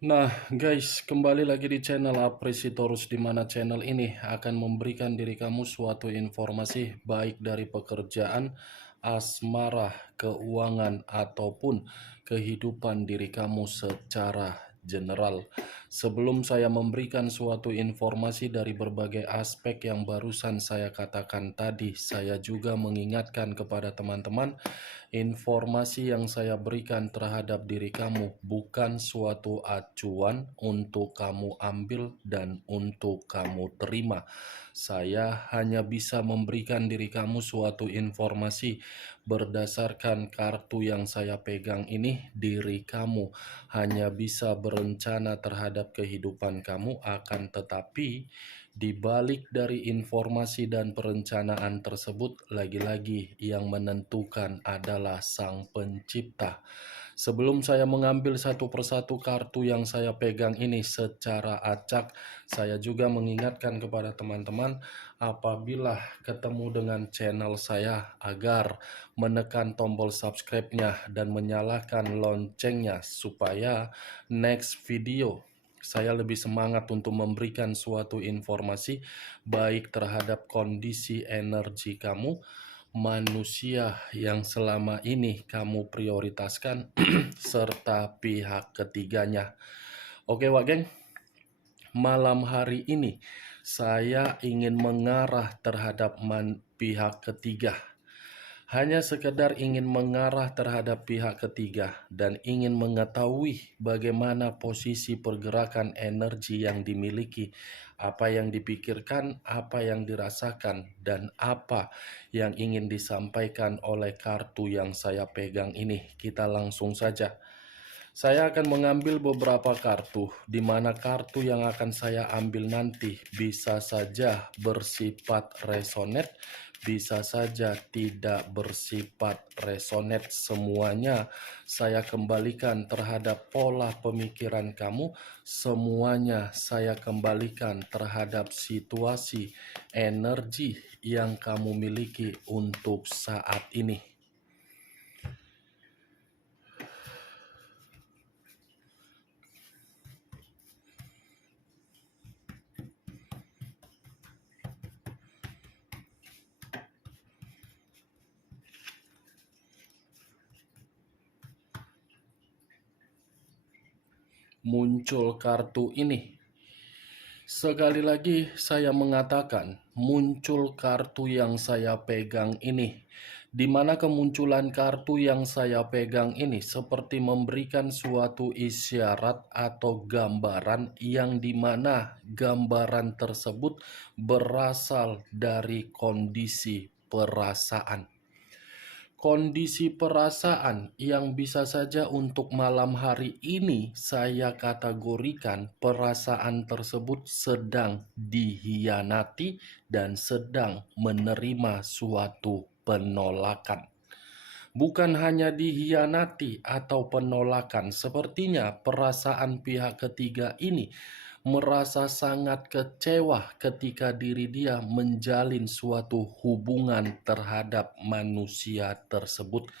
Nah, guys, kembali lagi di channel Apresitorus, di mana channel ini akan memberikan diri kamu suatu informasi baik dari pekerjaan, asmara, keuangan, ataupun kehidupan diri kamu secara general. Sebelum saya memberikan suatu informasi dari berbagai aspek yang barusan saya katakan tadi, saya juga mengingatkan kepada teman-teman, informasi yang saya berikan terhadap diri kamu bukan suatu acuan untuk kamu ambil dan untuk kamu terima. Saya hanya bisa memberikan diri kamu suatu informasi berdasarkan kartu yang saya pegang ini. Diri kamu hanya bisa berencana terhadap kehidupan kamu, akan tetapi di balik dari informasi dan perencanaan tersebut, lagi-lagi yang menentukan adalah Sang Pencipta. Sebelum saya mengambil satu persatu kartu yang saya pegang ini secara acak, saya juga mengingatkan kepada teman-teman, apabila ketemu dengan channel saya, agar menekan tombol subscribe-nya dan menyalakan loncengnya supaya next video saya lebih semangat untuk memberikan suatu informasi baik terhadap kondisi energi kamu, manusia yang selama ini kamu prioritaskan, serta pihak ketiganya. Oke, Wak Geng, malam hari ini saya ingin mengarah terhadap pihak ketiga. Hanya sekedar ingin mengarah terhadap pihak ketiga dan ingin mengetahui bagaimana posisi pergerakan energi yang dimiliki, apa yang dipikirkan, apa yang dirasakan, dan apa yang ingin disampaikan oleh kartu yang saya pegang ini. Kita langsung saja. Saya akan mengambil beberapa kartu, di mana kartu yang akan saya ambil nanti bisa saja bersifat resonate, bisa saja tidak bersifat resonate. Semuanya saya kembalikan terhadap pola pemikiran kamu, semuanya saya kembalikan terhadap situasi energi yang kamu miliki untuk saat ini. Muncul kartu ini. Sekali lagi saya mengatakan, muncul kartu yang saya pegang ini, di mana kemunculan kartu yang saya pegang ini seperti memberikan suatu isyarat atau gambaran, yang dimana gambaran tersebut berasal dari kondisi perasaan. Kondisi perasaan yang bisa saja untuk malam hari ini saya kategorikan perasaan tersebut sedang dihianati dan sedang menerima suatu penolakan. Bukan hanya dihianati atau penolakan, sepertinya perasaan pihak ketiga ini merasa sangat kecewa ketika diri dia menjalin suatu hubungan terhadap manusia tersebut.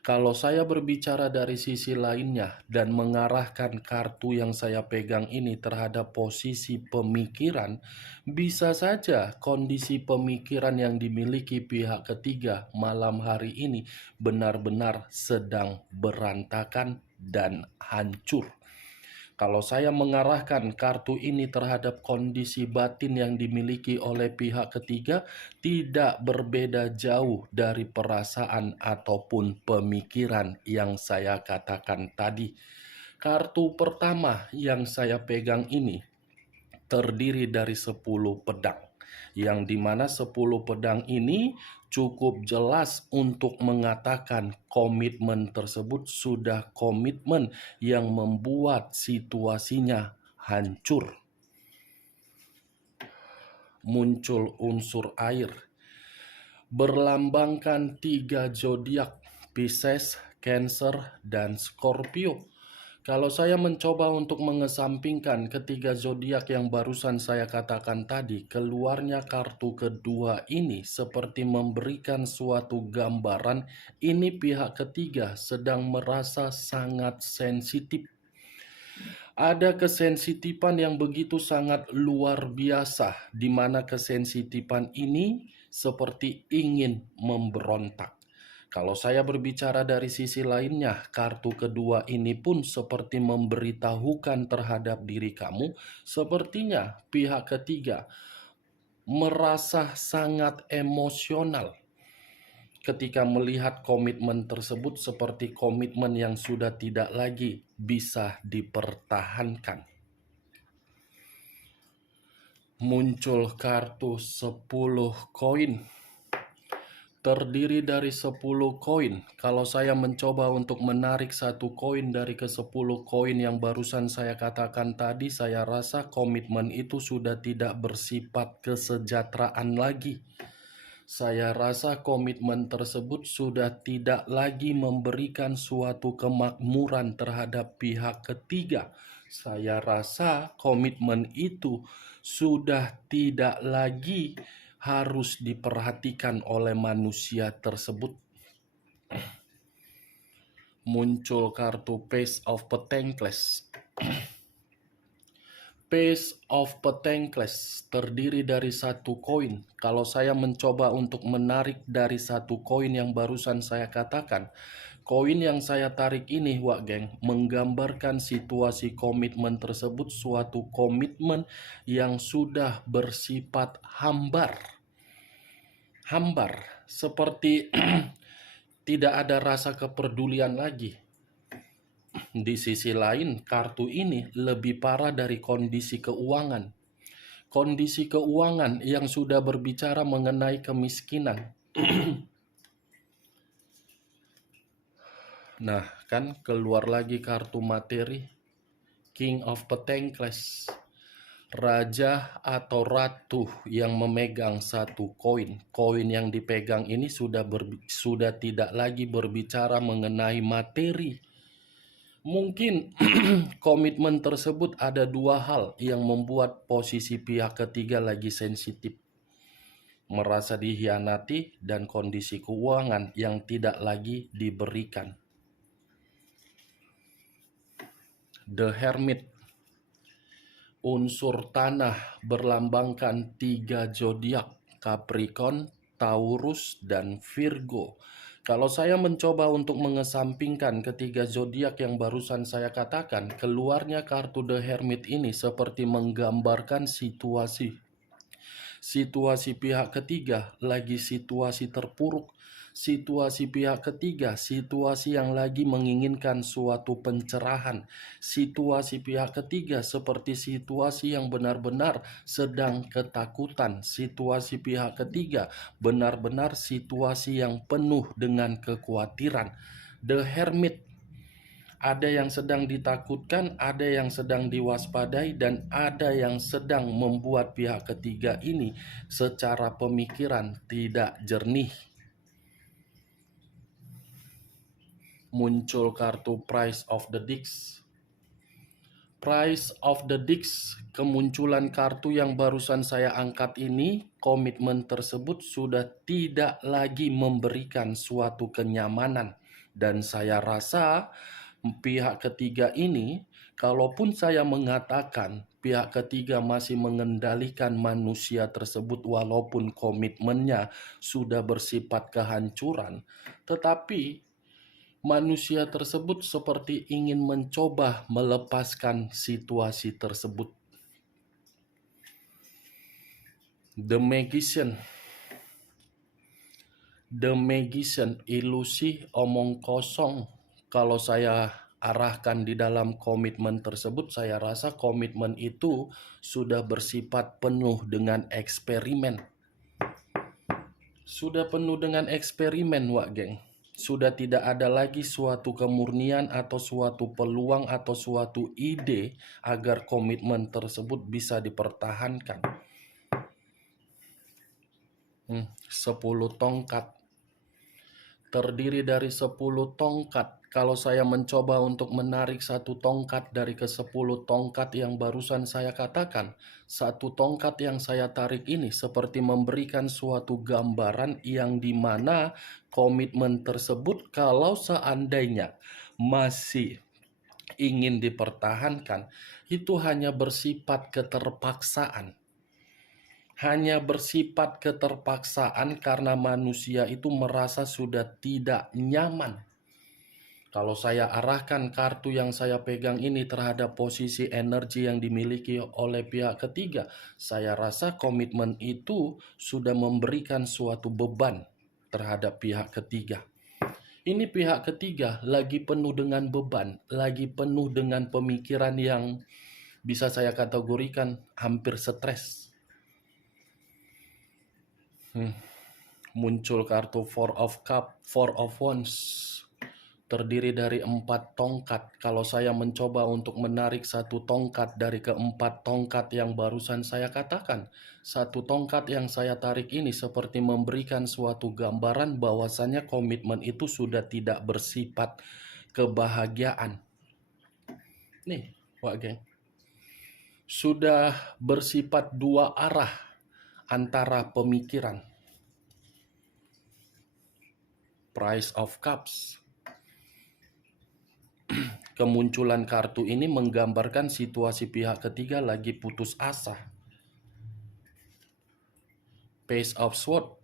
Kalau saya berbicara dari sisi lainnya dan mengarahkan kartu yang saya pegang ini terhadap posisi pemikiran, bisa saja kondisi pemikiran yang dimiliki pihak ketiga malam hari ini benar-benar sedang berantakan dan hancur. Kalau saya mengarahkan kartu ini terhadap kondisi batin yang dimiliki oleh pihak ketiga, tidak berbeda jauh dari perasaan ataupun pemikiran yang saya katakan tadi. Kartu pertama yang saya pegang ini terdiri dari 10 pedang, yang dimana 10 pedang ini cukup jelas untuk mengatakan komitmen tersebut sudah komitmen yang membuat situasinya hancur. Muncul unsur air, berlambangkan 3 zodiak, Pisces, Cancer, dan Scorpio. Kalau saya mencoba untuk mengesampingkan ketiga zodiak yang barusan saya katakan tadi, keluarnya kartu kedua ini seperti memberikan suatu gambaran ini pihak ketiga sedang merasa sangat sensitif. Ada kesensitifan yang begitu sangat luar biasa, di mana kesensitifan ini seperti ingin memberontak. Kalau saya berbicara dari sisi lainnya, kartu kedua ini pun seperti memberitahukan terhadap diri kamu, sepertinya pihak ketiga merasa sangat emosional ketika melihat komitmen tersebut seperti komitmen yang sudah tidak lagi bisa dipertahankan. Muncul kartu 10 koin. Terdiri dari 10 koin. Kalau saya mencoba untuk menarik satu koin dari ke-10 koin yang barusan saya katakan tadi, saya rasa komitmen itu sudah tidak bersifat kesejahteraan lagi. Saya rasa komitmen tersebut sudah tidak lagi memberikan suatu kemakmuran terhadap pihak ketiga. Saya rasa komitmen itu sudah tidak lagi harus diperhatikan oleh manusia tersebut. Muncul kartu Page of Pentacles. Page of Pentacles terdiri dari satu koin. Kalau saya mencoba untuk menarik dari satu koin yang barusan saya katakan, koin yang saya tarik ini, Wak Geng, menggambarkan situasi komitmen tersebut suatu komitmen yang sudah bersifat hambar. Hambar, seperti tidak ada rasa kepedulian lagi. Di sisi lain, kartu ini lebih parah dari kondisi keuangan. Kondisi keuangan yang sudah berbicara mengenai kemiskinan. Nah, kan keluar lagi kartu materi, King of Pentacles. Raja atau ratu yang memegang satu koin. Koin yang dipegang ini sudah tidak lagi berbicara mengenai materi. Mungkin komitmen tersebut ada dua hal yang membuat posisi pihak ketiga lagi sensitif. Merasa dihianati dan kondisi keuangan yang tidak lagi diberikan. The Hermit. Unsur tanah berlambangkan 3 zodiak, Capricorn, Taurus, dan Virgo. Kalau saya mencoba untuk mengesampingkan ketiga zodiak yang barusan saya katakan, keluarnya kartu The Hermit ini seperti menggambarkan situasi pihak ketiga lagi situasi terpuruk. Situasi pihak ketiga, situasi yang lagi menginginkan suatu pencerahan. Situasi pihak ketiga seperti situasi yang benar-benar sedang ketakutan. Situasi pihak ketiga benar-benar situasi yang penuh dengan kekhawatiran. The Hermit, ada yang sedang ditakutkan, ada yang sedang diwaspadai, dan ada yang sedang membuat pihak ketiga ini secara pemikiran tidak jernih. Muncul kartu Price of the Disc. Price of the Disc, kemunculan kartu yang barusan saya angkat ini, komitmen tersebut sudah tidak lagi memberikan suatu kenyamanan. Dan saya rasa pihak ketiga ini, kalaupun saya mengatakan pihak ketiga masih mengendalikan manusia tersebut walaupun komitmennya sudah bersifat kehancuran, tetapi manusia tersebut seperti ingin mencoba melepaskan situasi tersebut. The Magician. The Magician, ilusi omong kosong. Kalau saya arahkan di dalam komitmen tersebut, saya rasa komitmen itu sudah bersifat penuh dengan eksperimen. Sudah penuh dengan eksperimen, Wak Geng. Sudah tidak ada lagi suatu kemurnian atau suatu peluang atau suatu ide agar komitmen tersebut bisa dipertahankan. 10 tongkat. Terdiri dari 10 tongkat. Kalau saya mencoba untuk menarik satu tongkat dari ke-10 tongkat yang barusan saya katakan, satu tongkat yang saya tarik ini seperti memberikan suatu gambaran yang dimana komitmen tersebut kalau seandainya masih ingin dipertahankan, itu hanya bersifat keterpaksaan. Hanya bersifat keterpaksaan karena manusia itu merasa sudah tidak nyaman. Kalau saya arahkan kartu yang saya pegang ini terhadap posisi energi yang dimiliki oleh pihak ketiga, saya rasa komitmen itu sudah memberikan suatu beban terhadap pihak ketiga. Ini pihak ketiga lagi penuh dengan beban, lagi penuh dengan pemikiran yang bisa saya kategorikan hampir stres. Muncul kartu Four of Cup, Four of Wands. Terdiri dari 4 tongkat. Kalau saya mencoba untuk menarik satu tongkat dari keempat tongkat yang barusan saya katakan, satu tongkat yang saya tarik ini seperti memberikan suatu gambaran bahwasannya komitmen itu sudah tidak bersifat kebahagiaan. Nih, Wak Geng. Sudah bersifat dua arah antara pemikiran. Price of Cups. Kemunculan kartu ini menggambarkan situasi pihak ketiga lagi putus asa. Page of Swords.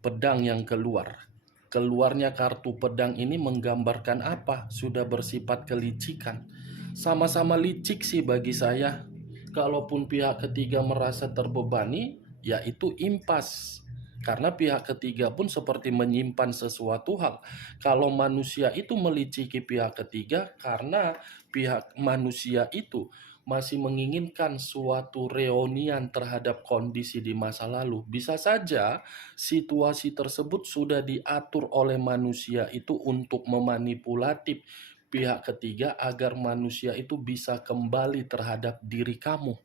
Pedang yang keluar. Keluarnya kartu pedang ini menggambarkan apa? Sudah bersifat kelicikan. Sama-sama licik sih bagi saya. Kalaupun pihak ketiga merasa terbebani, ya itu impas. Karena pihak ketiga pun seperti menyimpan sesuatu hal. Kalau manusia itu meliciki pihak ketiga karena pihak manusia itu masih menginginkan suatu reunian terhadap kondisi di masa lalu. Bisa saja situasi tersebut sudah diatur oleh manusia itu untuk memanipulatif pihak ketiga agar manusia itu bisa kembali terhadap diri kamu.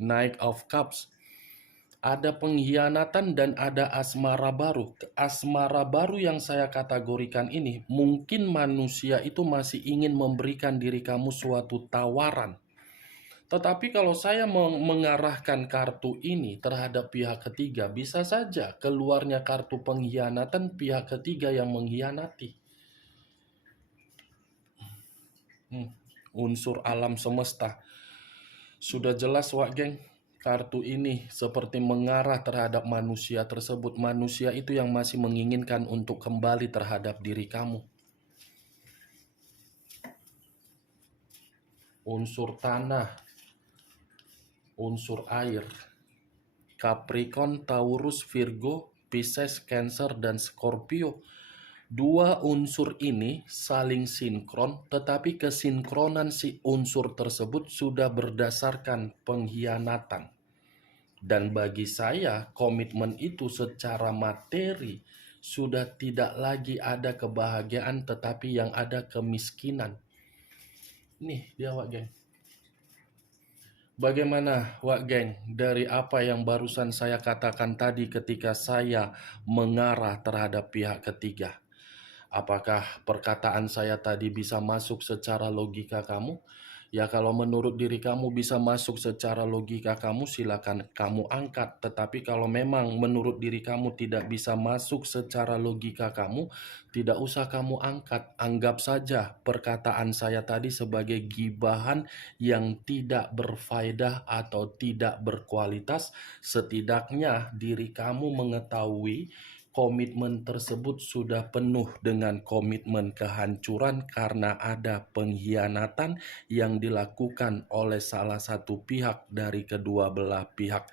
Knight of Cups. Ada pengkhianatan dan ada asmara baru. Asmara baru yang saya kategorikan ini, mungkin manusia itu masih ingin memberikan diri kamu suatu tawaran. Tetapi kalau saya mengarahkan kartu ini terhadap pihak ketiga, bisa saja keluarnya kartu pengkhianatan pihak ketiga yang mengkhianati. Unsur alam semesta. Sudah jelas, Wak Geng. Kartu ini seperti mengarah terhadap manusia tersebut. Manusia itu yang masih menginginkan untuk kembali terhadap diri kamu. Unsur tanah, unsur air. Capricorn, Taurus, Virgo, Pisces, Cancer, dan Scorpio. Dua unsur ini saling sinkron, tetapi kesinkronan si unsur tersebut sudah berdasarkan pengkhianatan. Dan bagi saya, komitmen itu secara materi sudah tidak lagi ada kebahagiaan, tetapi yang ada kemiskinan. Nih dia, Wak Geng. Bagaimana, Wak Geng, dari apa yang barusan saya katakan tadi ketika saya mengarah terhadap pihak ketiga? Apakah perkataan saya tadi bisa masuk secara logika kamu? Ya, kalau menurut diri kamu bisa masuk secara logika kamu, silakan kamu angkat. Tetapi kalau memang menurut diri kamu tidak bisa masuk secara logika kamu, tidak usah kamu angkat. Anggap saja perkataan saya tadi sebagai gibahan yang tidak berfaedah atau tidak berkualitas. Setidaknya diri kamu mengetahui komitmen tersebut sudah penuh dengan komitmen kehancuran karena ada pengkhianatan yang dilakukan oleh salah satu pihak dari kedua belah pihak.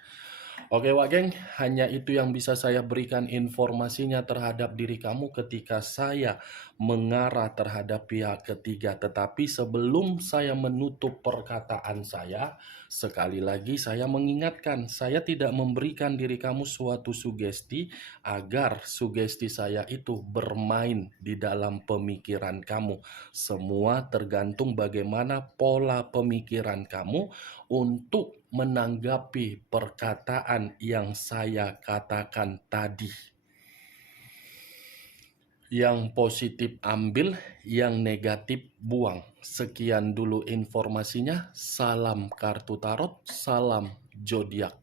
Oke, Wak Geng, hanya itu yang bisa saya berikan informasinya terhadap diri kamu ketika saya mengarah terhadap pihak ketiga. Tetapi sebelum saya menutup perkataan saya, sekali lagi saya mengingatkan, saya tidak memberikan diri kamu suatu sugesti agar sugesti saya itu bermain di dalam pemikiran kamu. Semua tergantung bagaimana pola pemikiran kamu untuk menanggapi perkataan yang saya katakan tadi. Yang positif ambil, yang negatif buang. Sekian dulu informasinya. Salam kartu tarot, salam zodiak.